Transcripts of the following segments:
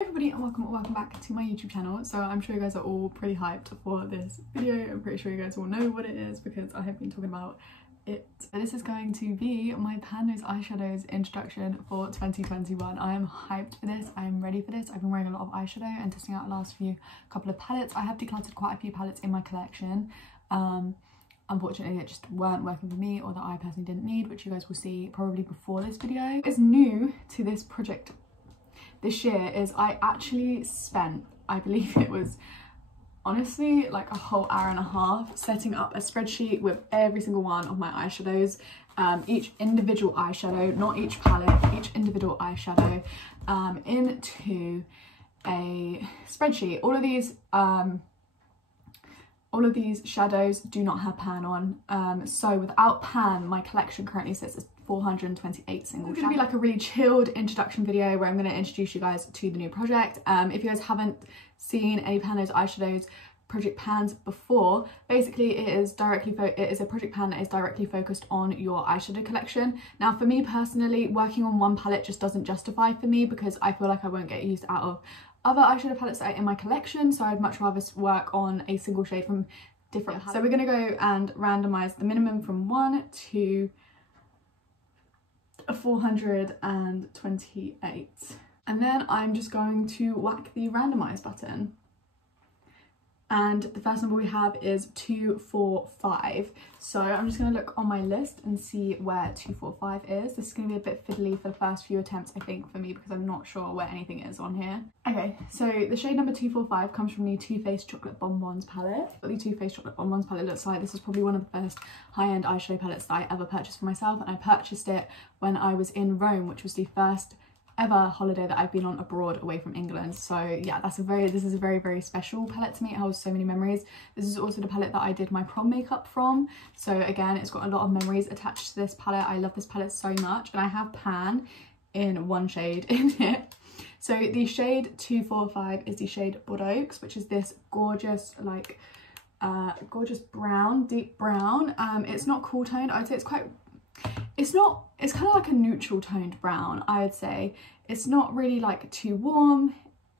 Everybody, and welcome back to my YouTube channel. So I'm sure you guys are all pretty hyped for this video. I'm pretty sure you guys all know what it is because I have been talking about it. This is going to be my Pan Nose eyeshadows introduction for 2021. I am hyped for this. I am ready for this. I've been wearing a lot of eyeshadow and testing out the last couple of palettes. I have decluttered quite a few palettes in my collection. Unfortunately, it just weren't working for me, or that I personally didn't need, which you guys will see probably before this video. What's new to this project this year is I actually spent, I believe it was honestly like a whole hour and a half setting up a spreadsheet with every single one of my eyeshadows, each individual eyeshadow, not each palette, each individual eyeshadow, into a spreadsheet. All of these shadows do not have pan on, so without pan my collection currently sits at 428 single shadows. It's going to be like a really chilled introduction video where I'm going to introduce you guys to the new project. If you guys haven't seen any Pan Nose eyeshadows project pans before, basically it is a project pan that is directly focused on your eyeshadow collection. Now for me personally, working on one palette just doesn't justify for me because I feel like I won't get used out of other eyeshadow palettes that are in my collection, so I'd much rather work on a single shade from different palettes. So we're going to go and randomize the minimum from 1 to 428, and then I'm just going to whack the randomize button, and the first number we have is 245. So I'm just going to look on my list and see where 245 is. This is going to be a bit fiddly for the first few attempts, I think, for me, because I'm not sure where anything is on here. Okay, so the shade number 245 comes from the Too Faced Chocolate Bonbons palette. What the Too Faced Chocolate Bonbons palette looks like, this is probably one of the first high-end eyeshadow palettes that I ever purchased for myself, and I purchased it when I was in Rome, which was the first ever holiday that I've been on abroad away from England. So yeah, this is a very, very special palette to me. It holds so many memories. This is also the palette that I did my prom makeup from, so again it's got a lot of memories attached to this palette. I love this palette so much, and I have pan in one shade in it. So the shade 245 is the shade Bordeaux, which is this gorgeous like gorgeous brown, deep brown. It's not cool toned. I would say it's kind of like a neutral toned brown, I would say. It's not really like too warm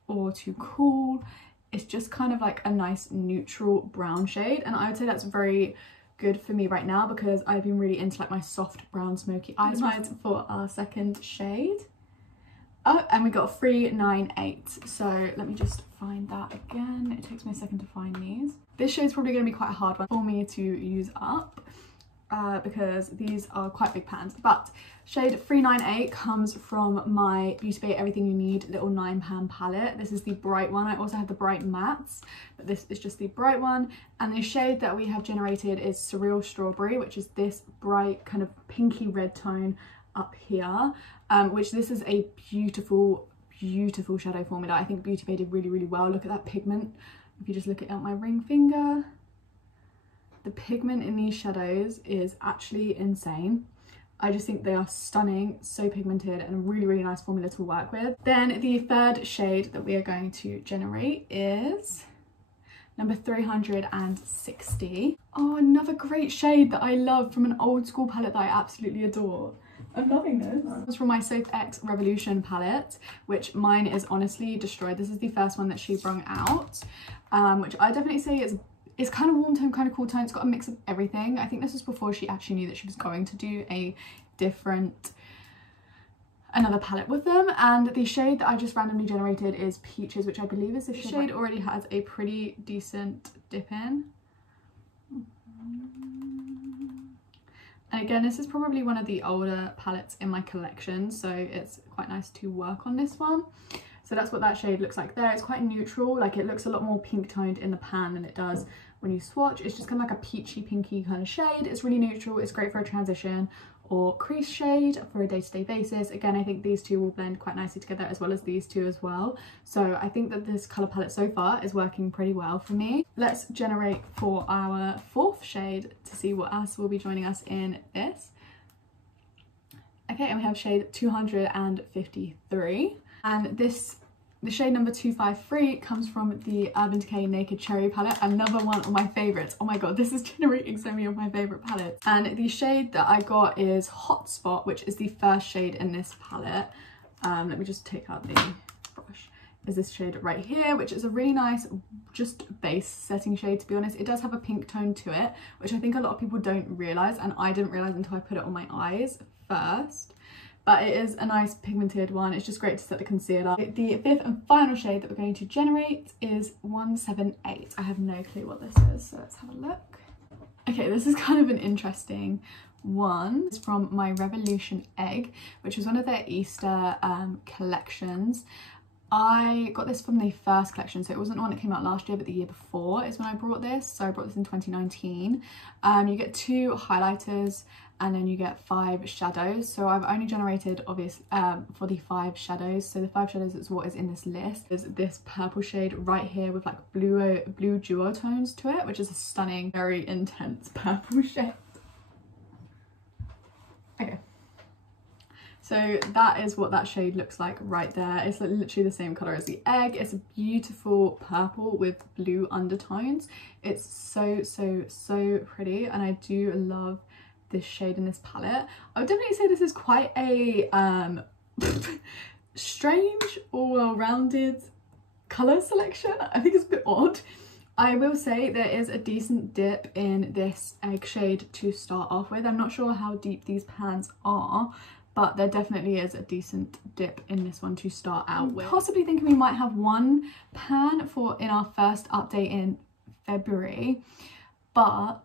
or too cool. It's just kind of like a nice neutral brown shade, and I would say that's very good for me right now because I've been really into like my soft brown smoky eyes. For our second shade. Oh, and we got 398. So let me just find that again. It takes me a second to find these. This shade's probably going to be quite a hard one for me to use up, because these are quite big pans. But shade 398 comes from my Beauty Bay Everything You Need little 9-pan palette. This is the bright one. I also have the bright mattes, but this is just the bright one. And the shade that we have generated is Surreal Strawberry, which is this bright kind of pinky red tone up here, which this is a beautiful shadow formula. I think Beauty Bay did really, really well. Look at that pigment. If you just look at my ring finger, the pigment in these shadows is actually insane. I just think they are stunning, so pigmented, and a really, really nice formula to work with. Then the third shade that we are going to generate is number 360. Oh, another great shade that I love from an old school palette that I absolutely adore. I'm loving this. This is from my Soap X Revolution palette, which mine is honestly destroyed. This is the first one that she brought out, which I definitely say is it's kind of warm tone, kind of cool tone. It's got a mix of everything. I think this was before she actually knew that she was going to do another palette with them. And the shade that I just randomly generated is Peaches, which I believe is this shade. Already has a pretty decent dip in. And again, this is probably one of the older palettes in my collection, so it's quite nice to work on this one. So that's what that shade looks like there. It's quite neutral, like it looks a lot more pink toned in the pan than it does when you swatch. It's just kind of like a peachy pinky kind of shade. It's really neutral. It's great for a transition or crease shade for a day-to-day basis. Again, I think these two will blend quite nicely together, as well as these two as well. So I think that this colour palette so far is working pretty well for me. Let's generate for our fourth shade to see what else will be joining us in this. Okay, and we have shade 253. And the shade number 253 comes from the Urban Decay Naked Cherry palette, another one of my favourites. Oh my god, this is generating so many of my favourite palettes. And the shade that I got is Hotspot, which is the first shade in this palette. Let me just take out the brush. is this shade right here, which is a really nice just base setting shade, to be honest. It does have a pink tone to it, which I think a lot of people don't realise, and I didn't realise until I put it on my eyes first. But it is a nice pigmented one. It's just great to set the concealer. The fifth and final shade that we're going to generate is 178. I have no clue what this is, so let's have a look. Okay, this is kind of an interesting one. It's from my Revolution Egg, which was one of their Easter collections. I got this from the first collection, so it wasn't the one that came out last year, but the year before is when I brought this. So I brought this in 2019. You get 2 highlighters and then you get 5 shadows. So I've only generated, obviously, for the 5 shadows. So the 5 shadows is what is in this list. There's this purple shade right here with like blue duo tones to it, which is a stunning, very intense purple shade. Okay. So that is what that shade looks like right there. It's like literally the same colour as the egg. It's a beautiful purple with blue undertones. It's so, so, so pretty, and I do love this shade in this palette. I would definitely say this is quite a strange or well-rounded colour selection. I think it's a bit odd. I will say there is a decent dip in this egg shade to start off with. I'm not sure how deep these pans are, but there definitely is a decent dip in this one to start out with. Possibly thinking we might have one pan in our first update in February, but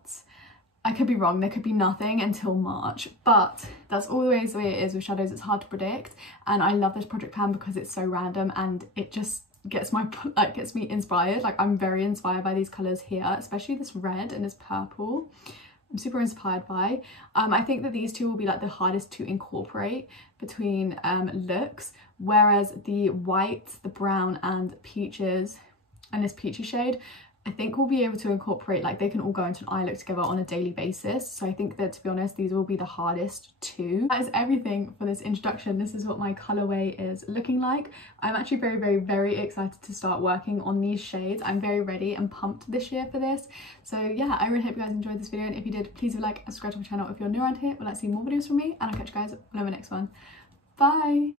I could be wrong. There could be nothing until March, but that's always the way it is with shadows. It's hard to predict, and I love this project pan because it's so random and it just gets me inspired. Like, I'm very inspired by these colours here, especially this red and this purple. I'm super inspired by. I think that these two will be like the hardest to incorporate between looks, whereas the white, the brown and peaches and this peachy shade, I think we'll be able to incorporate, like, they can all go into an eye look together on a daily basis. So I think that, to be honest, these will be the hardest too. That is everything for this introduction. This is what my colorway is looking like. I'm actually very, very, very excited to start working on these shades. I'm very ready and pumped this year for this. So yeah, I really hope you guys enjoyed this video, and if you did, please leave a like and subscribe to my channel if you're new around here. Would like to see more videos from me, and I'll catch you guys on my next one. Bye!